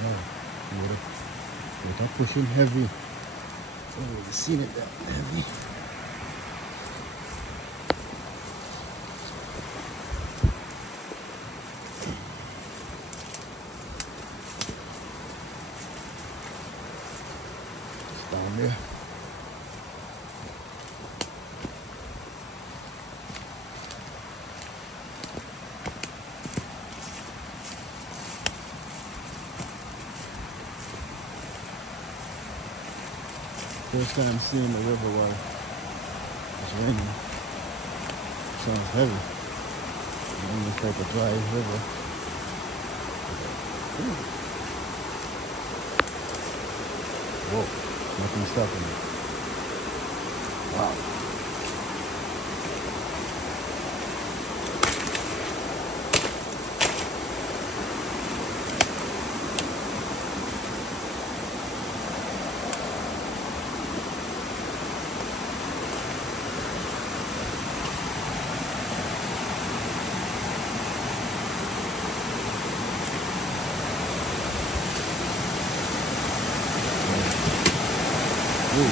Oh, water pushing heavy. Oh, you seen it that heavy. It's down there. First time seeing the river while it's raining. Sounds heavy. And it's like a dry river. Whoa, nothing stopping it. Wow. Ooh.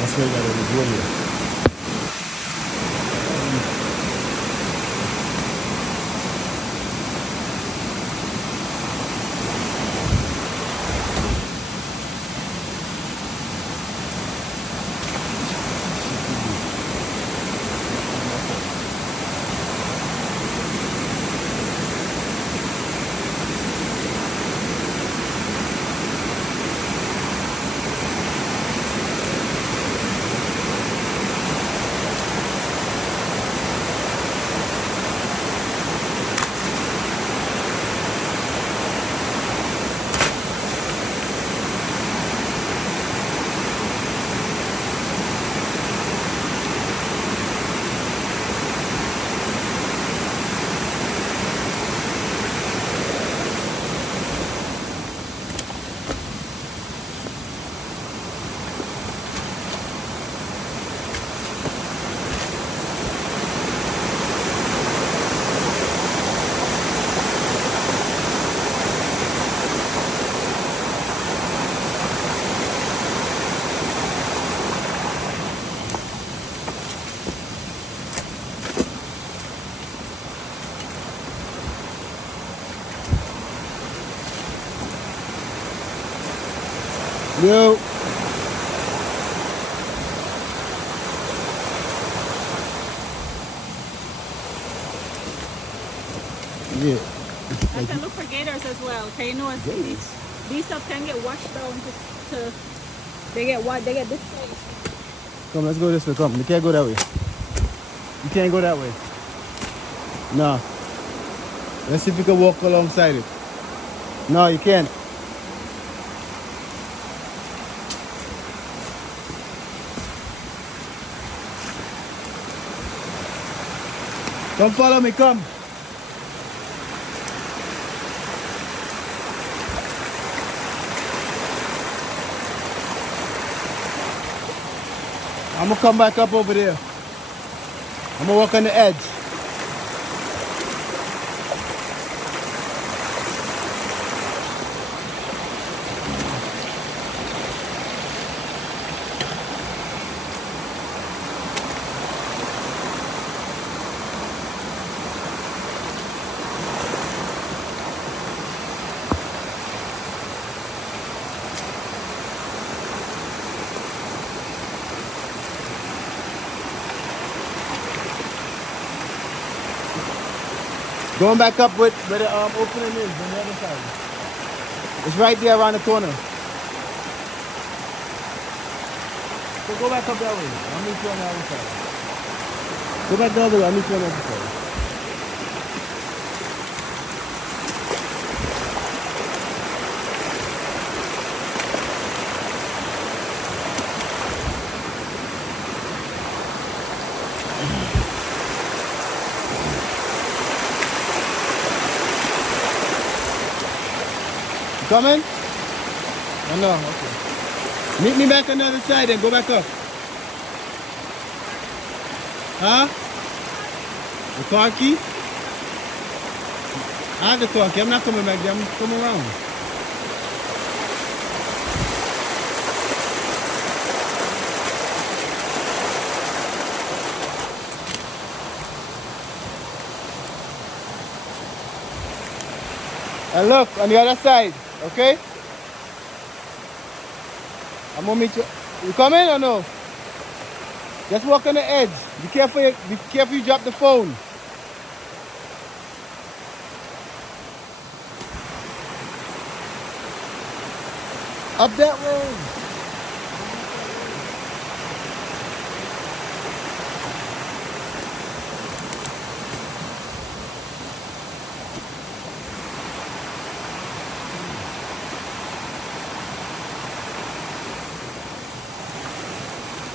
That's why you gotta go here. Yo. Yeah. I can look for gators as well. Okay, you know these stuff can get washed down to they get displaced. Come, let's go this way. Come, you can't go that way. You can't go that way. No. Let's see if we can walk alongside it. No, you can't. Come follow me, come. I'm gonna come back up over there. I'm gonna walk on the edge. Going back up with where the opening is on the other side. It's right there around the corner. So go back up that way. I'll meet you on the other side. Go back the other way. I'll meet you on the other side. Coming? Oh no, okay. Meet me back on the other side and go back up. Huh? The car key? I have the car key. I'm not coming back there. I'm coming around. And look, on the other side. Okay? I'm gonna meet you. You coming or no? Just walk on the edge. Be careful you drop the phone. Up that way.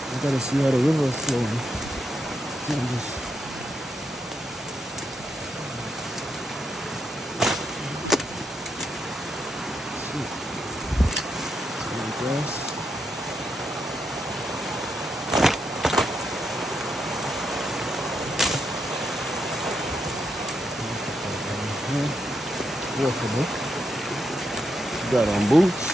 I gotta see how the river is flowing. Workable. Got on boots.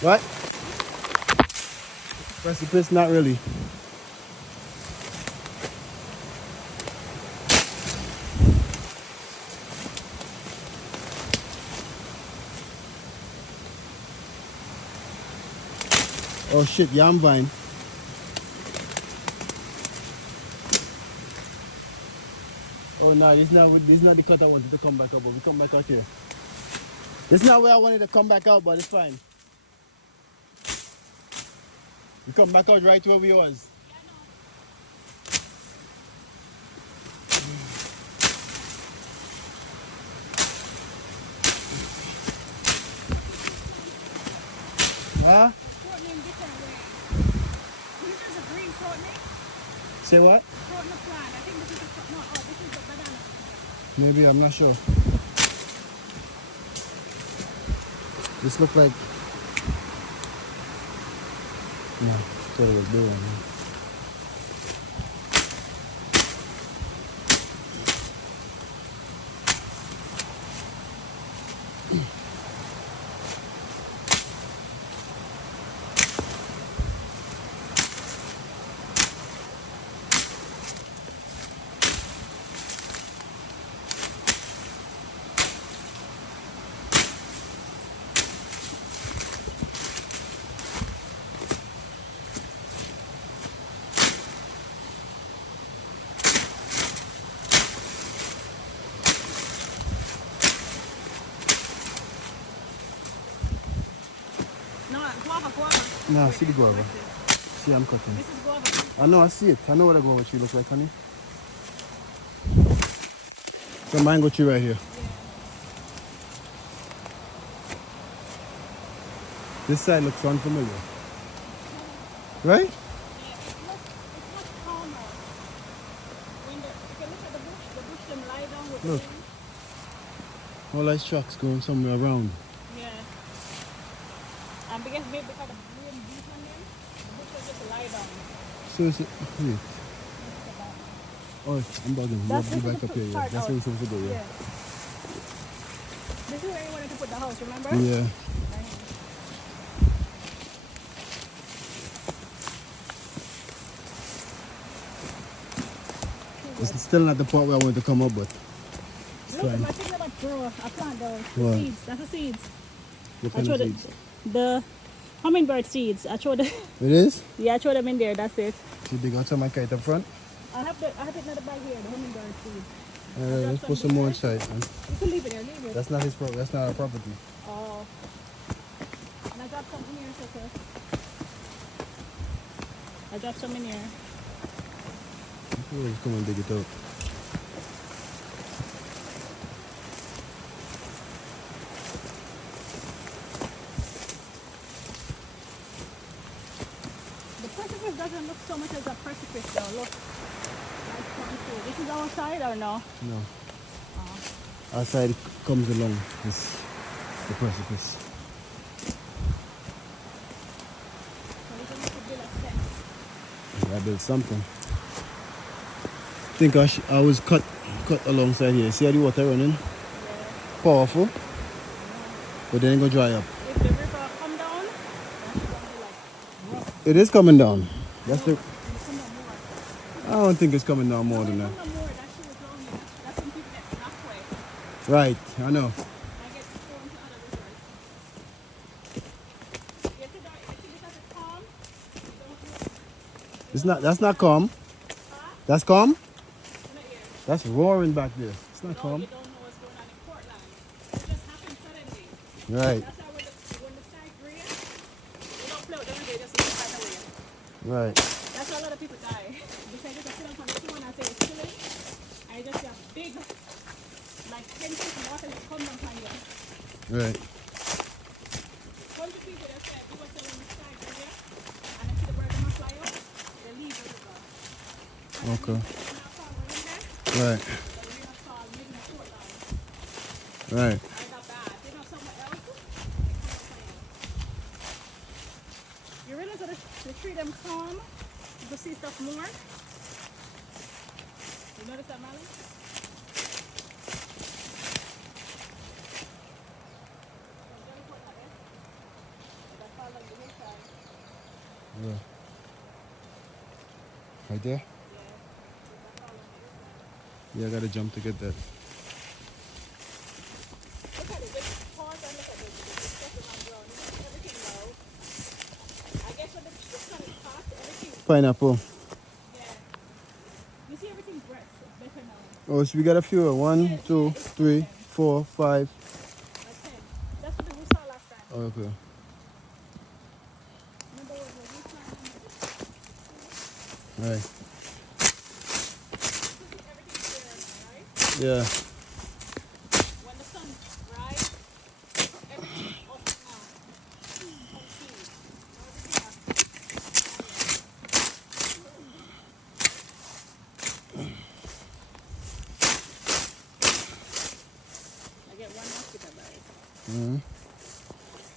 What? Precipice, not really. Oh shit, yam vine. Oh no, this is not the cut I wanted to come back up, but we come back out here. This is not where I wanted to come back out, but it's fine. We come back out right where we was. Huh? Say what? Fruit in the plant. I think this is the fruit. No, oh, this is the banana. Maybe, I'm not sure. This look like... No, that's what it was doing. No, guava, guava. No, see the guava. See, I'm cutting. This is guava. I know, I see it. I know what a guava tree looks like, honey. The mango tree right here. Yeah. This side looks unfamiliar. Right? Yeah, it's much calmer. When you can look at the bush them lie down with Look. the wind. All these trucks going somewhere around. Yeah. And because maybe because the wind beat on them, the bush will just lie down. So it's... Wait. Oh, I'm bugging. You have to be back up here. Yeah. Part That's out. where you're supposed to go, yeah. Yeah. This is where you wanted to put the house, remember? Yeah. Right here. It's still not the part where I want to come up, but it's Look, fine. my thing about grow a plant though. The What? seeds. That's the seeds. What I kind showed of it. seeds? The hummingbird seeds. I showed it. It is? Yeah, I showed them in there. That's it. You dig out some my kite up front? I have it in the bag here. The hummingbird seeds. Let's put some more inside, man. You can leave it there. Leave it. That's not his property. That's not our property. Oh. And I dropped some in here, sister. I dropped some in here. We'll just come and dig it out. The precipice doesn't look so much as a precipice though. Look. Nice one too. This is our side or no? No. Oh. Outside it comes along this the precipice. So we're going to build a fence. I built something. I think I was cut alongside here. See how the water running? Yeah. Powerful. But then it go dry up. If the river come down, that's going to be like rough. It is coming down. That's the. It will come down more. I don't think it's coming down more than that. Come down more, that shit was drowning. That's when people get knocked away. Right, I know. I get thrown to other rivers. You see that? You see because it's calm? It's not. That's not calm. That's calm. That's roaring back there. It's not No, calm. you don't know what's going on in Portland. It just happened suddenly. Right, That's why when the sky green, you don't float down there, just look right away. right. That's why a lot of people die. Because they just sit on the sea when I say it's chilling, and you just see a big, like 10 feet of water just come down on you. Right. 100 people that said, do what's in the sky area, and they see the birds not fly up, they leave the river. Okay. Not far away in there, Right. but the river fall, maybe in Portland. Right. It's not bad. You know somewhere else? You realize that they treat them calm, you can see stuff more. You notice that, Molly? Yeah. Right there? Yeah, I gotta jump to get that. Look at it, just pause and look at it. It's stepping on ground. You see everything low. I guess when the sun is hot, everything, Pineapple. yeah. You see everything breath. It's better now. Oh, so we got a few. 1, 2, 3, 4, 5. Like 10. That's what we saw last time. Oh, okay. Remember what we saw? Right. You see everything clear now, right? Yeah. When the sun rises, everything is up now. Everything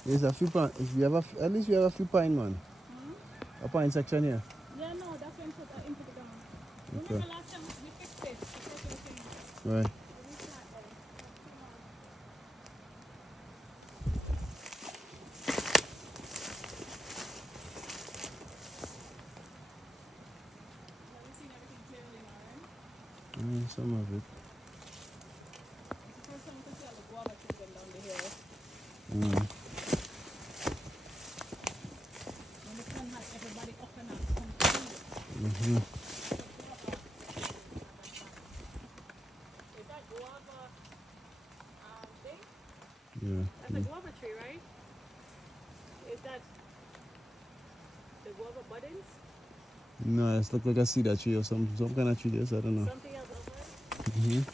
There's a few pine. We have at least we have a few pine, man. A pine section here. Yeah, no, that's when put input it down. Okay. Remember last time we fixed it? The first thing. Right. We start there. Have you seen everything clearly now, right? Some of it. It's the first time we can see all the guava trees them down the hill. When the sun has everybody up and out completely. Is that guava thing? Yeah. That's a guava tree, right? Is that the guava buttons? No, it's look like a cedar tree or some kind of tree. Yes, I don't know. Something else over it?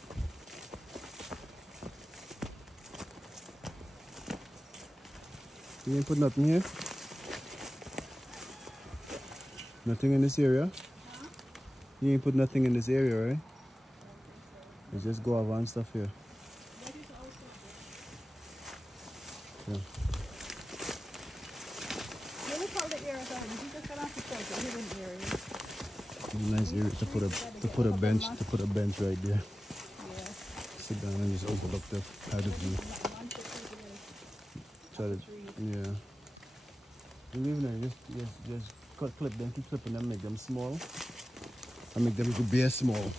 You ain't put nothing here? Nothing in this area? Huh? You ain't put nothing in this area, right? It's just guava and stuff here. That is also Yeah. you look all the areas are. You just gonna have to check the hidden areas. Nice area to put a bench right there. Yeah. Sit down and just open up the view. Try to, yeah. You leave there, just clip them, keep clipping them, make them small. And make them bare small.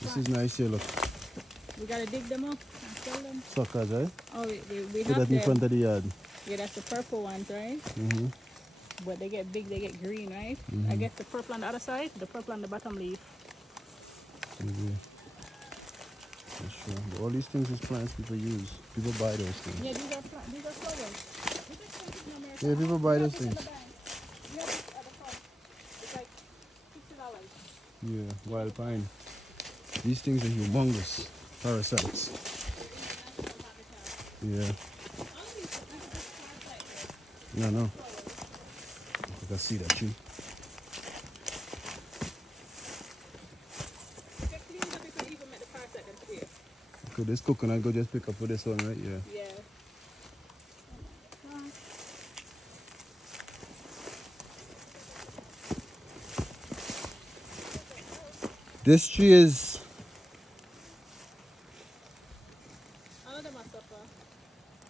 This is nice here, look. We gotta dig them up and sell them. Suckers, right? Oh, we Put have that in them. front of the yard. Yeah, that's the purple ones, right? But they get big, they get green, right? I guess the purple on the other side, the purple on the bottom leaf. That's true. But all these things is plants people use. People buy those things. Yeah, these are flowers. We just sent it in America. Yeah, people buy those We have things. this in the bank. We have this at the front. It's like $50. Yeah, wild pine. These things are humongous. Parasites. Yeah. No. I can see that tree. Okay, this coconut go just pick up for this one, right? Yeah. Yeah. This tree is. All of them are supper.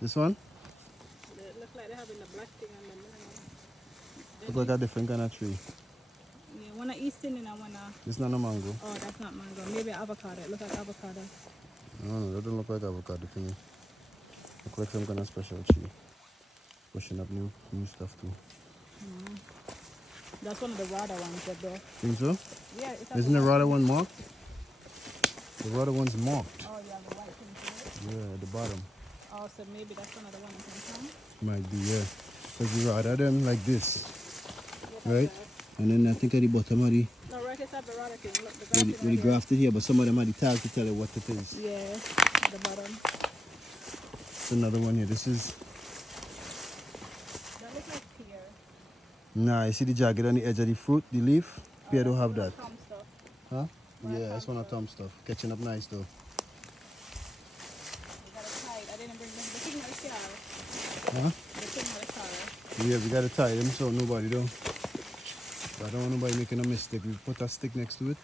This one? They look like they're having the black thing on them. Look like a different kind of tree. Yeah, one of East Indian and one of... It's not a mango. Oh, that's not mango. Maybe avocado. It looks like avocado. No, that don't look like avocado to me. Look like some kind of special tree. Pushing up new stuff too. That's one of the rather ones that there. Think so? Yeah, it's Isn't the rather one marked? The rather one's marked. Oh, yeah, the white thing. Yeah, at the bottom. Oh, so maybe that's one of the ones in town. Might be, yeah. Because you rather them like this. Yeah, Right? And then I think at the bottom of the no, right inside the rather thing. Look, the grafting really right here. grafted here, but some of them are the tag to tell you what it is. Yeah, at the bottom. It's another one here. This is. That looks like pear. Nah, you see the jagged on the edge of the fruit, the leaf? Pear don't have that. Tom stuff. Huh? Yeah, that's one of Tom's stuff. Catching up nice though. We got it tied. I didn't bring the thing on the car. Huh? The thing on the car. Yeah, we gotta tie them so nobody don't. I don't want nobody making a mistake. We put a stick next to it.